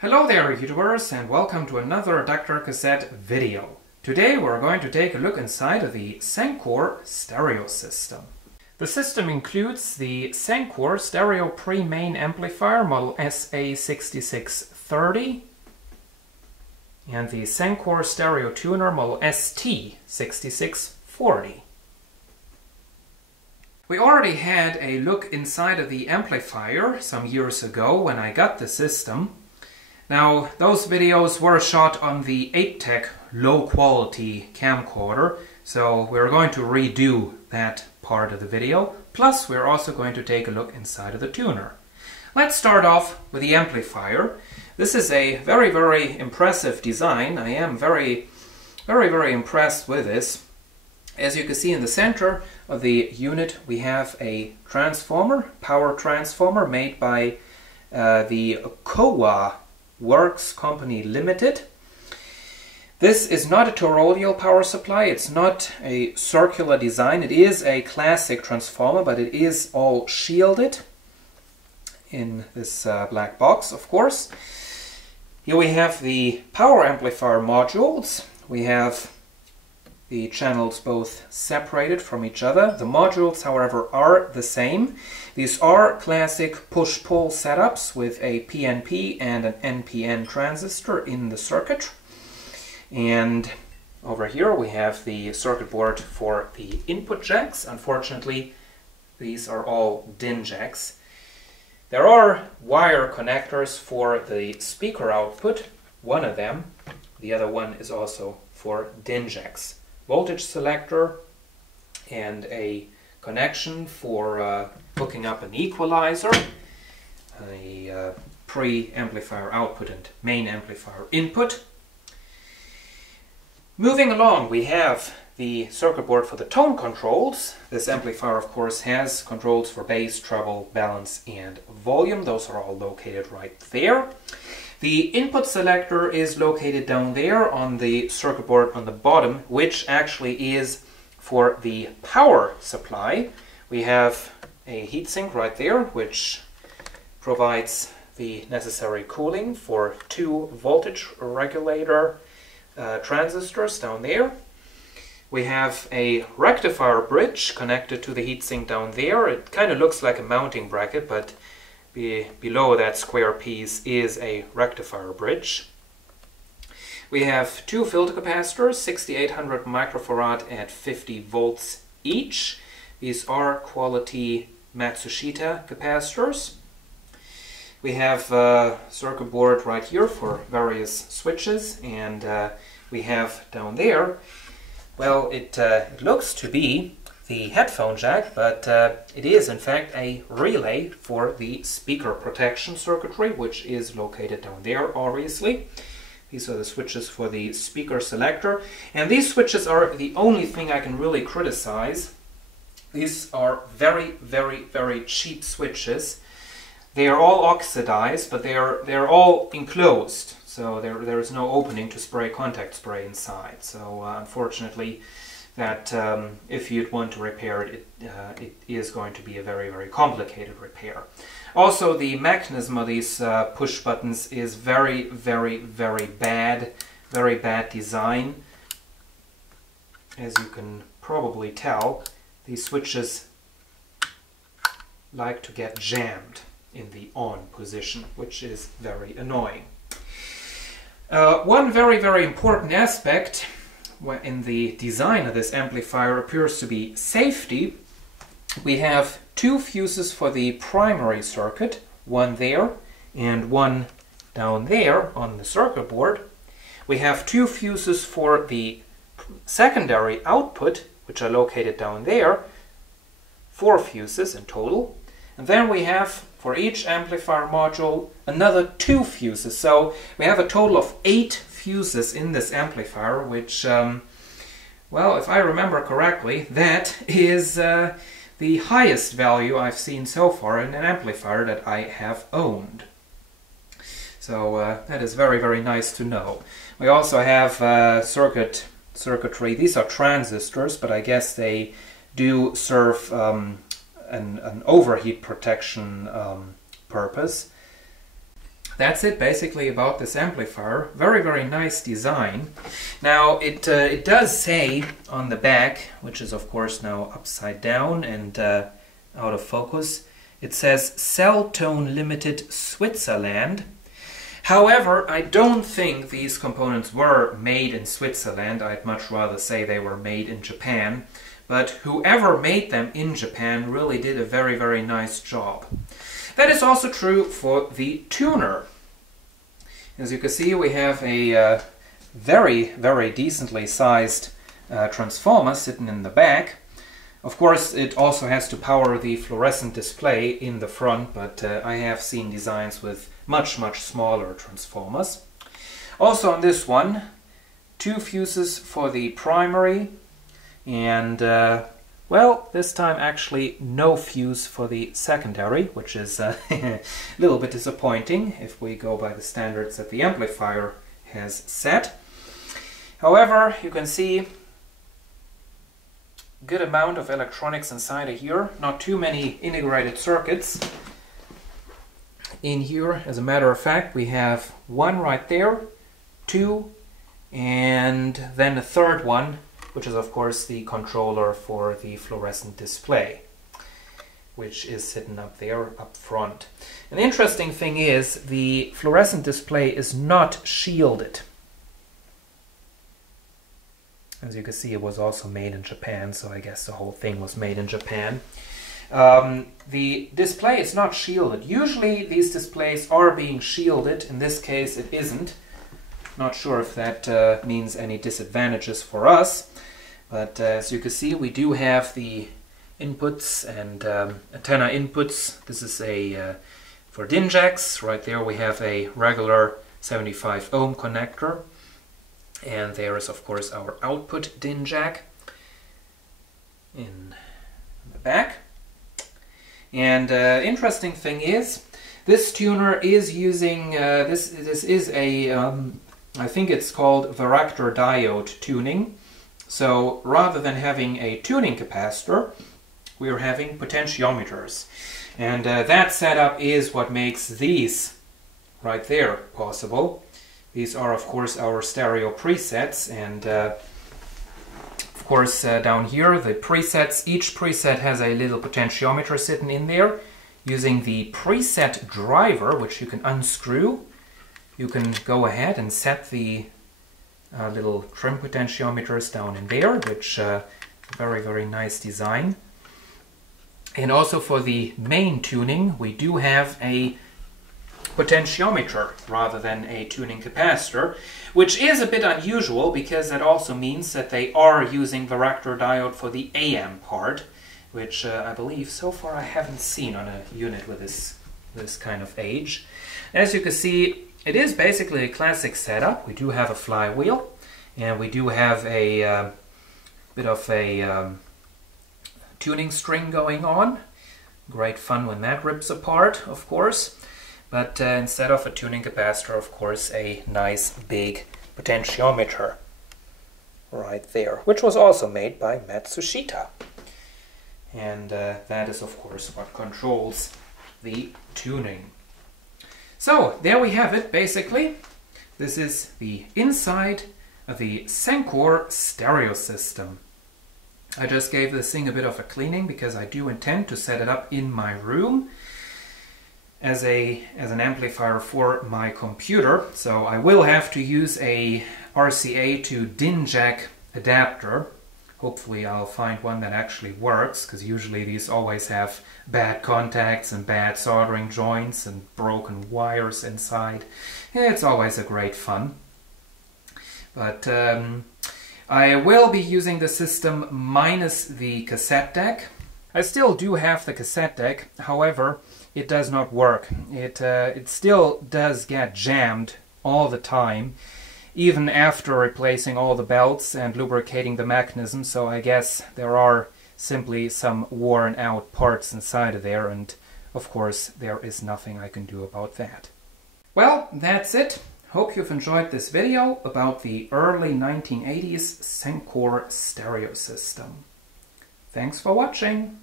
Hello there YouTubers, and welcome to another DrCassette video. Today we're going to take a look inside of the Sencor stereo system. The system includes the Sencor stereo pre-main amplifier model SA6630 and the Sencor stereo tuner model ST6640. We already had a look inside of the amplifier some years ago when I got the system. Now, those videos were shot on the 8-Tech low-quality camcorder, so we're going to redo that part of the video. Plus, we're also going to take a look inside of the tuner. Let's start off with the amplifier. This is a very, very impressive design. I am very impressed with this. As you can see in the center of the unit, we have a transformer, power transformer, made by the Kowa Works Company Limited. This is not a toroidal power supply, it's not a circular design, it is a classic transformer, but it is all shielded in this black box, of course. Here we have the power amplifier modules. We have the channels both separated from each other. The modules, however, are the same. These are classic push-pull setups with a PNP and an NPN transistor in the circuit. And over here we have the circuit board for the input jacks. Unfortunately, these are all DIN jacks. There are wire connectors for the speaker output, one of them. The other one is also for DIN jacks. Voltage selector and a connection for hooking up an equalizer, a pre-amplifier output and main amplifier input. Moving along, we have the circuit board for the tone controls. This amplifier, of course, has controls for bass, treble, balance, and volume. Those are all located right there. The input selector is located down there on the circuit board on the bottom, which actually is for the power supply. We have a heatsink right there, which provides the necessary cooling for two voltage regulator transistors down there. We have a rectifier bridge connected to the heatsink down there. It kind of looks like a mounting bracket, but below that square piece is a rectifier bridge. We have two filter capacitors, 6800 microfarad at 50 volts each. These are quality Matsushita capacitors. We have a circuit board right here for various switches, and we have down there, well, it looks to be the headphone jack, but it is in fact a relay for the speaker protection circuitry, which is located down there, obviously. These are the switches for the speaker selector, and these switches are the only thing I can really criticize. These are very cheap switches. They are all oxidized, but they're all enclosed, so there is no opening to spray contact spray inside. So unfortunately, that if you'd want to repair it, it is going to be a very complicated repair. Also, the mechanism of these push buttons is very bad, very bad design. As you can probably tell, these switches like to get jammed in the on position, which is very annoying. One very important aspect in the design of this amplifier appears to be safety. We have two fuses for the primary circuit, one there and one down there on the circuit board. We have two fuses for the secondary output, which are located down there, 4 fuses in total. And then we have for each amplifier module another 2 fuses. So we have a total of 8 fuses in this amplifier, which, well, if I remember correctly, that is the highest value I've seen so far in an amplifier that I have owned. So that is very nice to know. We also have circuitry. These are transistors, but I guess they do serve an overheat protection purpose. that's it basically about this amplifier. Very, very nice design. Now it does say on the back, which is of course now upside down and out of focus, it says Cell Tone Limited Switzerland. However, I don't think these components were made in Switzerland. I'd much rather say they were made in Japan. But whoever made them in Japan really did a very, very nice job. That is also true for the tuner. As you can see, we have a very, very decently sized transformer sitting in the back. Of course, it also has to power the fluorescent display in the front, but I have seen designs with much, much smaller transformers. Also on this one, 2 fuses for the primary, and well, this time actually no fuse for the secondary, which is a little bit disappointing if we go by the standards that the amplifier has set. However, you can see good amount of electronics inside of here, not too many integrated circuits in here. As a matter of fact, we have 1 right there, 2, and then a 3rd one, which is of course the controller for the fluorescent display, which is sitting up there up front. An interesting thing is the fluorescent display is not shielded. As you can see, it was also made in Japan, so I guess the whole thing was made in Japan. The display is not shielded. Usually these displays are being shielded. In this case it isn't. Not sure if that means any disadvantages for us, but as you can see, we do have the inputs and antenna inputs. This is a for DIN jacks. Right there we have a regular 75 ohm connector, and there is of course our output DIN jack in the back. And interesting thing is, this tuner is using this is a I think it's called varactor diode tuning. So rather than having a tuning capacitor, we are having potentiometers. And that setup is what makes these right there possible. These are of course our stereo presets, and of course down here the presets, each preset has a little potentiometer sitting in there. Using the preset driver, which you can unscrew, you can go ahead and set the little trim potentiometers down in there, which very, very nice design. And also for the main tuning, we do have a potentiometer rather than a tuning capacitor, which is a bit unusual because that also means that they are using varactor diode for the AM part, which I believe so far I haven't seen on a unit with this kind of age. As you can see, it is basically a classic setup. We do have a flywheel, and we do have a bit of a tuning string going on. Great fun when that rips apart, of course. But instead of a tuning capacitor, of course, a nice big potentiometer right there, which was also made by Matsushita. And that is, of course, what controls the tuning. So, there we have it, basically. This is the inside of the Sencor stereo system. I just gave this thing a bit of a cleaning because I do intend to set it up in my room as an amplifier for my computer. So I will have to use a RCA to DIN jack adapter. Hopefully I'll find one that actually works, because usually these always have bad contacts and bad soldering joints and broken wires inside. It's always a great fun. But I will be using the system minus the cassette deck. I still do have the cassette deck, however, it does not work. It still does get jammed all the time, even after replacing all the belts and lubricating the mechanism, so I guess there are simply some worn out parts inside of there, and of course there is nothing I can do about that. Well, that's it. Hope you've enjoyed this video about the early 1980s Sencor stereo system. Thanks for watching.